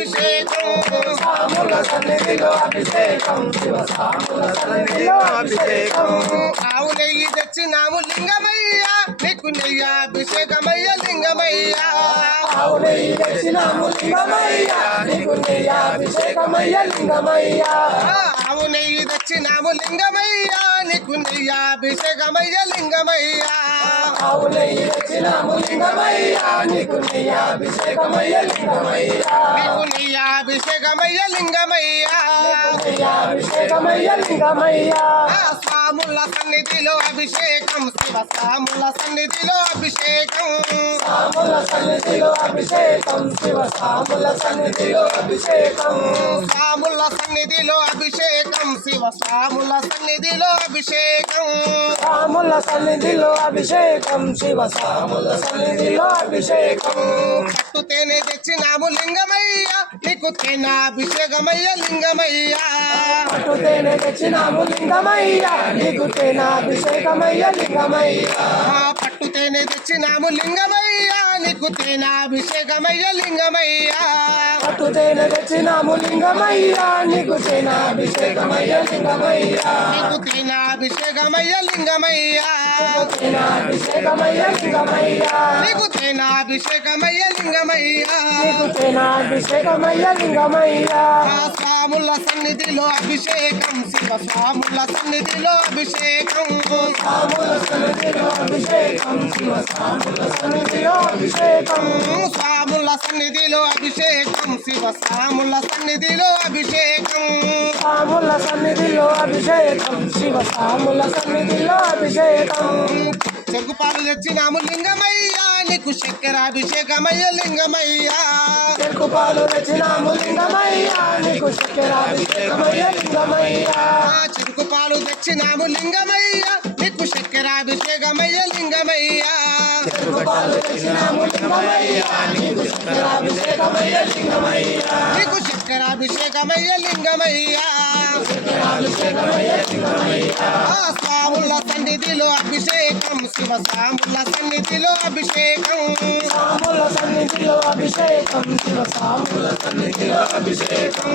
అభిషేకం సాముల సన్నిధిలో అభిషేకం శివ సాముల సన్నిధిలో అభిషేకం ఆవు నెయ్యి తెచ్చినాము లింగమయ్యా నీకు నెయ్యి అభిషేకమయ్య లింగమయ్యా ఆవు నెయ్యి తెచ్చినాము లింగమయ్యా నీకు నెయ్యి అభిషేకమయ్య లింగమయ్యా ఆవు నెయ్యి తెచ్చినాము లింగమయ్యా నీకు నెయ్యి అభిషేకమయ్య లింగమయ్యా ఆవు నెయ్యి తెచ్చినాము లింగమయ్యా నీకు నెయ్యి అభిషేకమయ్య లింగమయ్యా నీకు నెయ్యి అభిషేకమయ్య లింగమయ్యా నెయ్యి అభిషేకమయ్య లింగమయ్యా స్వాముల సన్నిధిలో అభిషేకం శివ సాముల సన్నిధిలో అభిషేకం సాముల సన్నిధిలో అభిషేకం శివ సాముల సన్నిధిలో అభిషేకం సాముల సన్నిధిలో అభిషేకం శివ సాముల సన్నిధిలో అభిషేకం సాముల సన్నిధిలో అభిషేకం శివ సాముల సన్నిధిలో అభిషేకం పట్టు తేనె తెచ్చినాము లింగమయ్యా నీకు తేనాభిషేకమయ్య లింగమయ్యా పట్టు తేనె తెచ్చినాము లింగమయ్యా నీకు తేనాభిషేకమయ్య లింగమయ్యా పట్టు తేనె తెచ్చినాము లింగమయ్యా నీకు తేనాభిషేకమయ్య లింగమయ్యా పట్టు తేనె తెచ్చినాము లింగమయ్యా నీకు తేనాభిషేకమయ్య లింగమయ్యా నీకు తేనాభిషేకమయ్య లింగమయ్యా తేనాభిషేకమయ్య లింగమయ్యా నీకు తేనాభిషేకమయ్య లింగమయ్యా నీకు తేనాభిషేకమయ్య లింగమయ్యా స్వాముల సన్నిధిలో అభిషేకం శివ స్వాముల సన్నిధిలో అభిషేకం సాముల సన్నిధిలో అభిషేకం శివ సాముల సన్నిధిలో అభిషేకం స్వాముల సన్నిధిలో అభిషేకం శివ సాముల సన్నిధిలో అభిషేకం సాముల సన్నిధిలో అభిషేకం శివ సాముల సన్నిధిలో అభిషేకం చెరుకు పాలు తెచ్చినాము లింగమయ్యా నీకు చక్కెరాభిషేకమయ్య లింగమయ్యా చెరుకు పాలు తెచ్చినాము లింగమయ్యా నీకు చక్కెరాభిషేకమయ్య లింగమయ్యా చెరుకు పాలు తెచ్చినాము లింగమయ్యా నీకు చక్కెరాభిషేకమయ్య లింగమయ్యా చెరుకు పాలు తెచ్చినాము లింగమయ్యా నీకు చక్కెరాభిషేకమయ్య లింగమయ్యా నీకు చక్కెరాభిషేకమయ్య లింగమయ్యా చక్కెరాభిషేకమయ్య లింగమయ్యా స్వాముల సన్నిధిలో అభిషేకం శివ సాముల సన్నిధిలో అభిషేకం సాముల సన్నిధిలో అభిషేకం శివ సాముల సన్నిధిలో అభిషేకం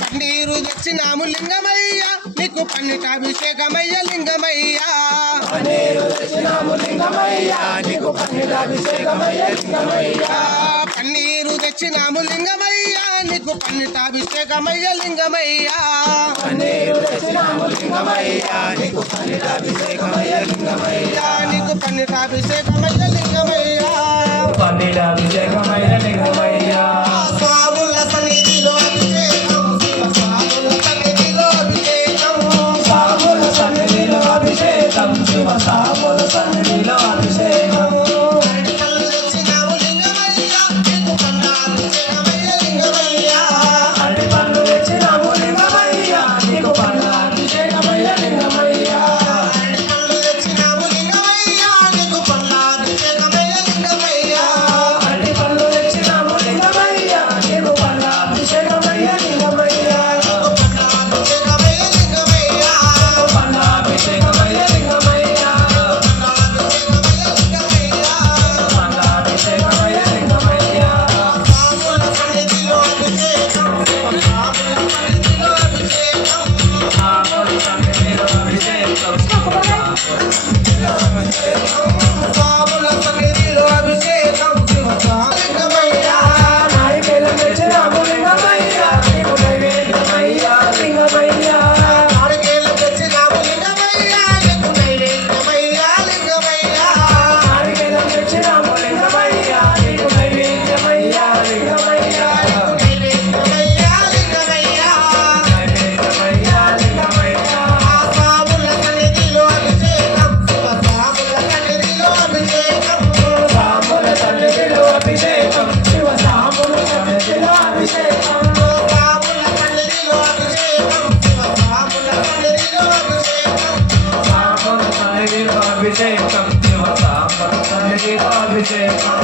పన్నీరు తెచ్చినాము లింగమయ్యా నీకు పన్నిటాభిషేకమయ్య లింగమయ్యా పన్నీరు తెచ్చినాము లింగమయ్యా నీకు పన్నీరాభిషేకమయ్య లింగమయ్యా పన్నీరు తెచ్చినాము లింగమయ్యా నీకు పన్నిటాభిషేకమయ్య లింగమయ్యా పన్నీరు తెచ్చినాము లింగమయ్యా నీకు పన్నీరాభిషేకమయ్య లింగమయ్యా నీకు పన్నిటాభిషేకమయ్య లింగమయ్యా పన్నీరాభిషేకమయ్య లింగమయ్యా స్వాముల సన్నిధిలో అభిషేకం శివ స్వాముల సన్నిధిలో అభిషేకం సాముల సన్నిధిలో అభిషేకం శివ సాముల సన్నిధిలో అభిషేకం అరటిపళ్ళు తెచ్చినాము లింగమయ్యా నీకు పన్నాభిషేకమయ్య లింగమయ్యా అరటిపళ్ళు తెచ్చినాము లింగమయ్యా నీకు పన్నాభిషేకమయ్య లింగమయ్యా అరటిపళ్ళు తెచ్చినాము లింగమయ్యా నీకు పన్నాభిషేకమయ్య లింగమయ్యా అరటిపళ్ళు తెచ్చినాము లింగమయ్యా నీకు పన్నాభిషేకమయ్య లింగమయ్యా పన్నాభిషేకమయ్య లింగమయ్యా పన్నాభిషేకమయ్య లింగమయ్యా పన్నాభిషేకమయ్య లింగమయ్యా స్వాముల సన్నిధిలో అభిషేకం స్వాముల సన్నిధిలో అభిషేకం సాముల సన్నిధిలో అభిషేకం స్వాముల సన్నిధిలో అభిషేకం శివ లింగమయ్యా నారికేలం తెచ్చినాము లింగమయ్యా నీకు నైవేద్యమయ్యా లింగమయ్యా నారికేలం తెచ్చినాము లింగమయ్యా నీకు నైవేద్యమయ్యా లింగమయ్యా నారికేలం తెచ్చినాము లింగమయ్యా నీకు నైవేద్యమయ్యా లింగమయ్యా నైవేద్యమయ్యా లింగమయ్యా నైవేద్యమయ్యా లింగమయ్యా స్వాముల సన్నిధిలో అభిషేకం శివ స్వాముల సన్నిధిలో అభిషేకం సాముల సన్నిధిలో అభిషేకం శివ సాముల సన్నిధిలో అభిషేకం స్వాముల సన్నిధిలో అభిషేకం శివ స్వాముల సన్నిధిలో అభిషేకం సాముల సన్నిధిలో అభిషేకం శివ సాముల సన్నిధిలో అభిషేకం